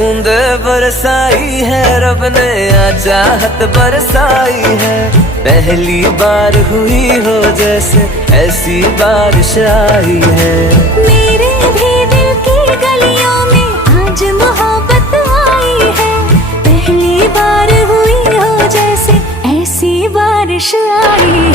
बूंदे बरसाई है रब ने, चाहत बरसाई है। पहली बार हुई हो जैसे ऐसी बारिश आई है। मेरे भी दिल की गलियों में आज मोहब्बत आई है। पहली बार हुई हो जैसे ऐसी बारिश आई